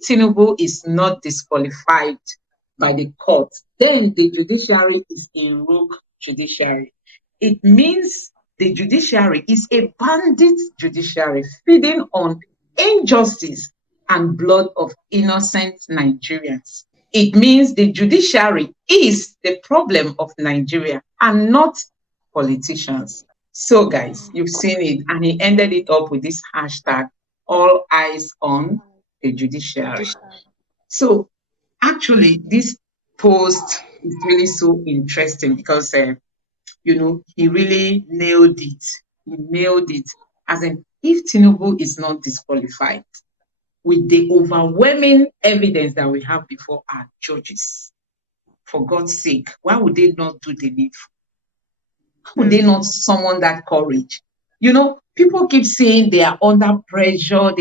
if Tinubu is not disqualified by the court, then the judiciary is a rogue judiciary. It means the judiciary is a bandit judiciary feeding on injustice and blood of innocent Nigerians. It means the judiciary is the problem of Nigeria and not politicians. So, guys, you've seen it, and he ended it up with this hashtag, all eyes on the judiciary. So, actually, this post is really so interesting because, he really nailed it. He nailed it. As in, if Tinubu is not disqualified, with the overwhelming evidence that we have before our judges, for God's sake, why would they not do the needful? Why would they not summon that courage? People keep saying they are under pressure,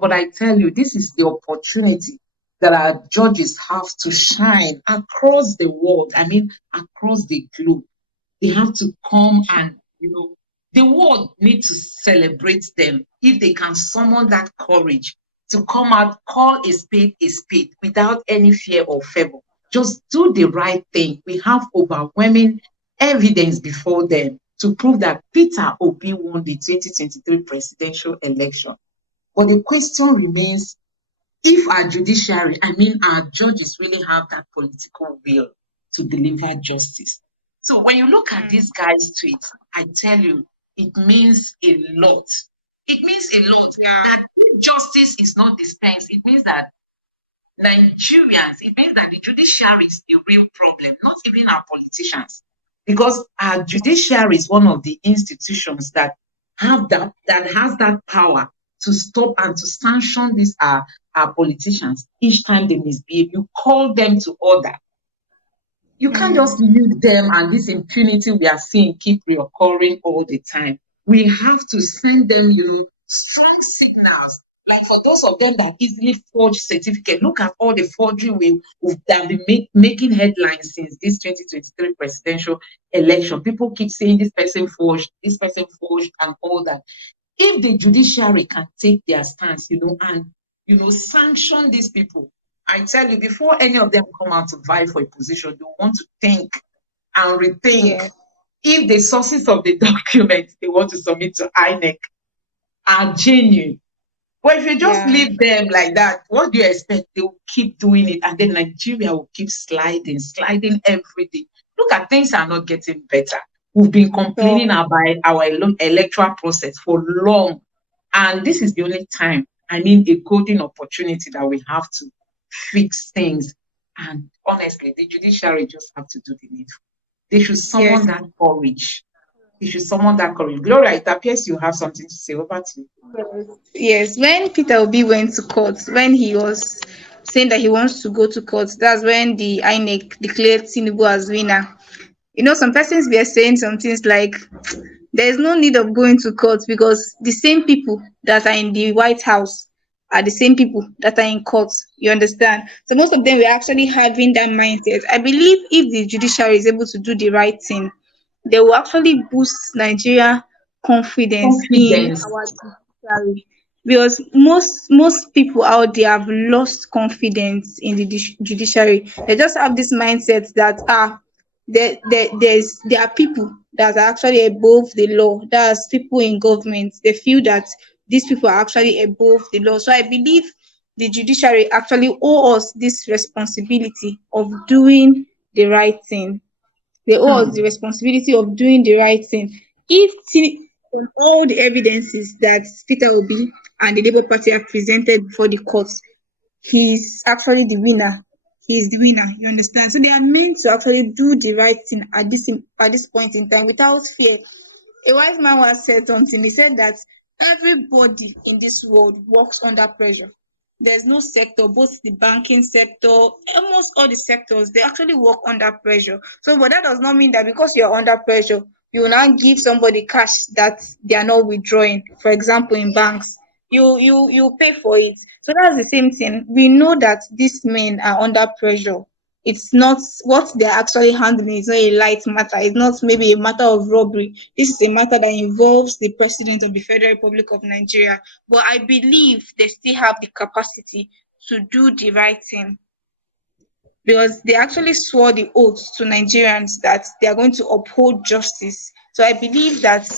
but I tell you, this is the opportunity that our judges have to shine across the world. I mean, across the globe. They have to come and, the world needs to celebrate them if they can summon that courage to come out, call a spade without any fear or favor. Just do the right thing. We have overwhelming evidence before them to prove that Peter Obi won the 2023 presidential election. But the question remains, if our judiciary, our judges really have that political will to deliver justice. So when you look at this guy's tweet, I tell you, it means a lot. It means a lot that if justice is not dispensed, it means that Nigerians, it means that the judiciary is the real problem, not even our politicians. Because our judiciary is one of the institutions that has that power to stop and to sanction these our politicians each time they misbehave. You call them to order. You can't just leave them and this impunity we are seeing keep reoccurring all the time. We have to send them, strong signals. Like for those of them that easily forge certificate, look at all the forgery we've been making headlines since this 2023 presidential election. People keep saying this person forged, and all that. If the judiciary can take their stance, and sanction these people, I tell you, before any of them come out to vie for a position, they want to think and rethink if the sources of the document they want to submit to INEC are genuine. But if you just leave them like that, what do you expect? They will keep doing it, and then Nigeria will keep sliding every day. Look at things are not getting better. We've been complaining about our electoral process for long, and this is the only time, a golden opportunity that we have to fix things. And honestly, the judiciary just have to do the needful. They should summon that courage. Gloria, it appears you have something to say. Over to you. Yes, when Peter Obi went to court, when he was saying that he wants to go to court, that's when the INEC declared Tinubu as winner. Some persons were saying some things like, there is no need of going to court because the same people that are in the White House are the same people that are in court. You understand? So most of them were actually having that mindset. I believe if the judiciary is able to do the right thing, they will actually boost Nigeria confidence in our judiciary. Because most people out there have lost confidence in the judiciary. They just have this mindset that there are people that are actually above the law. That's people in government. They feel that these people are actually above the law. So I believe the judiciary actually owe us this responsibility of doing the right thing. They owe us the responsibility of doing the right thing. If on all the evidences that Peter Obi and the Labour Party have presented before the courts, he's actually the winner. He's the winner. You understand? So they are meant to actually do the right thing at this point in time without fear. A wise man once said something. He said that everybody in this world works under pressure. There's no sector, both the banking sector, almost all the sectors, they actually work under pressure. So, but that does not mean that because you're under pressure, you will now give somebody cash that they are not withdrawing. For example, in banks, you pay for it. So that's the same thing. We know that these men are under pressure it's not what they're actually handling. It's not a light matter. It's not maybe a matter of robbery. This is a matter that involves the president of the Federal Republic of Nigeria. But I believe they still have the capacity to do the right thing, because they actually swore the oath to Nigerians that they are going to uphold justice. So I believe that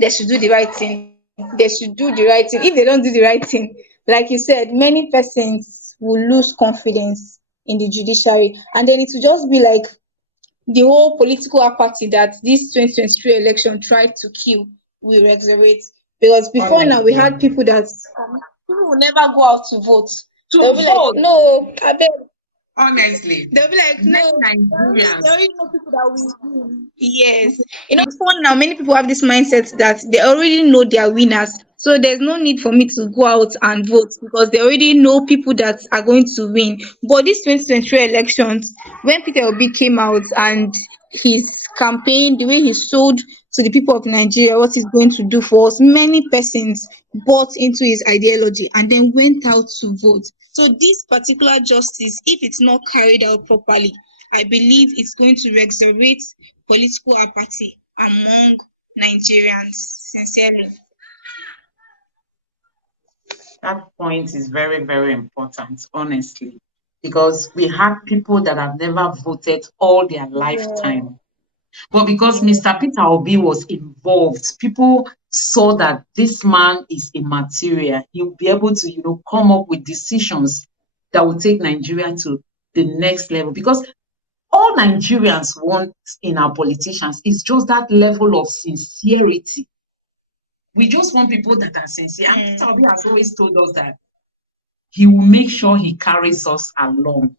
they should do the right thing. They should do the right thing. If they don't do the right thing, like you said, many persons will lose confidence in the judiciary, and then it will just be like the whole political apathy that this 2023 election tried to kill will resurrect. Because before now, we Honestly. had people that people will never go out to vote. They'll To be like, vote, no, I beg. honestly, They'll be like, no, many they Nigerians. already know people that will win. Yes. Before now, many people have this mindset that they already know they are winners. So there's no need for me to go out and vote because they already know people that are going to win. But this 2023 elections, when Peter Obi came out and his campaign, the way he sold to the people of Nigeria what he's going to do for us, many persons bought into his ideology and then went out to vote. So this particular justice, if it's not carried out properly, I believe it's going to exacerbate political apathy among Nigerians, sincerely. That point is very, very important, honestly, because we have people that have never voted all their Yeah, lifetime. But because yeah. Mr. Peter Obi was involved, people saw that this man is a material. He'll be able to, come up with decisions that will take Nigeria to the next level. Because all Nigerians want in our politicians is just that level of sincerity. We just want people that are sincere. And Peter Mm. Obi has always told us that he will make sure he carries us along.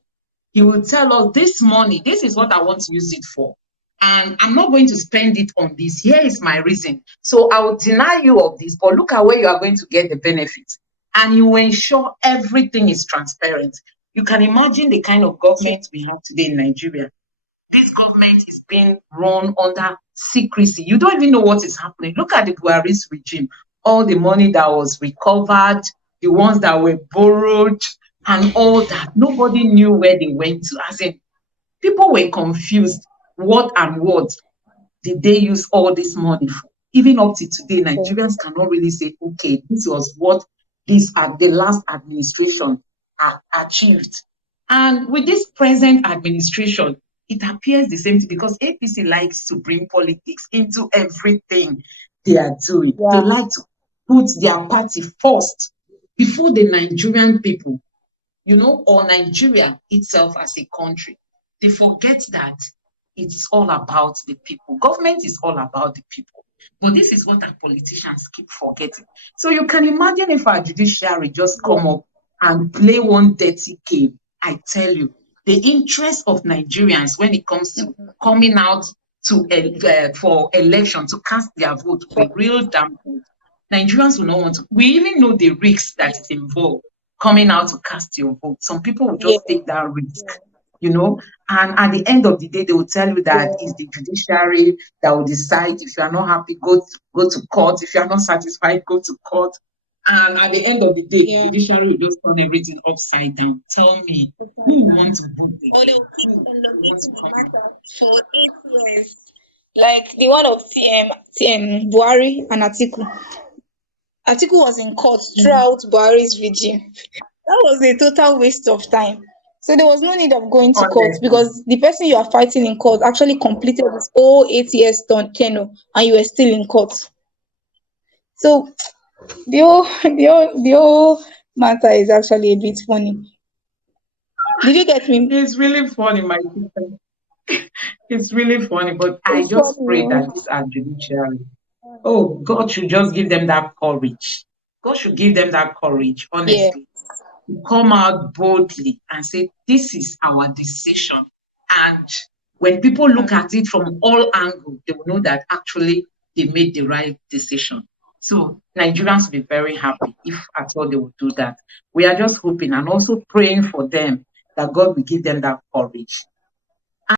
He will tell us this money, this is what I want to use it for. And I'm not going to spend it on this. Here is my reason. So I will deny you of this, but look at where you are going to get the benefits. And you will ensure everything is transparent. You can imagine the kind of government we have today in Nigeria. This government is being run under secrecy. You don't even know what is happening. Look at the Buhari's regime. All the money that was recovered, the ones that were borrowed, and all that. Nobody knew where they went to. As in, people were confused. What and what did they use all this money for? Even up to today, Nigerians cannot really say, okay, this was what the last administration achieved. And with this present administration, it appears the same thing because APC likes to bring politics into everything they are doing. They Yeah. like to put their party first before the Nigerian people, or Nigeria itself as a country. They forget that it's all about the people. Government is all about the people. But this is what our politicians keep forgetting. So you can imagine if our judiciary just come up and play one dirty game. I tell you, the interest of Nigerians when it comes to coming out for election to cast their vote will be real dampened. Nigerians will not want to. We even know the risks that is involved coming out to cast your vote. Some people will Yeah. just take that risk, and at the end of the day, they will tell you that it's the judiciary that will decide. If you are not happy, go to court. If you are not satisfied, go to court. And at the end of the day, Yeah. judiciary will just turn everything upside down. Tell me, who you want to vote Or they again? will keep Who you want to elongating the come in? matter for 8 years. Like the one of TM Buhari and Atiku. Atiku was in court throughout Buhari's regime. That was a total waste of time. So there was no need of going to court Honestly, because the person you are fighting in court actually completed his whole 8 years tenure and you were still in court. So the whole matter is actually a bit funny. Did you get me? it's really funny, my sister. It's really funny, but I It's just funny. pray Oh. that this our judiciary. Oh, God should just give them that courage. God should give them that courage, Yeah. honestly, to come out boldly and say, this is our decision. And when people look Mm. at it from all angles, they will know that actually they made the right decision. So Nigerians will be very happy if at all they will do that. We are just hoping and also praying for them that God will give them that courage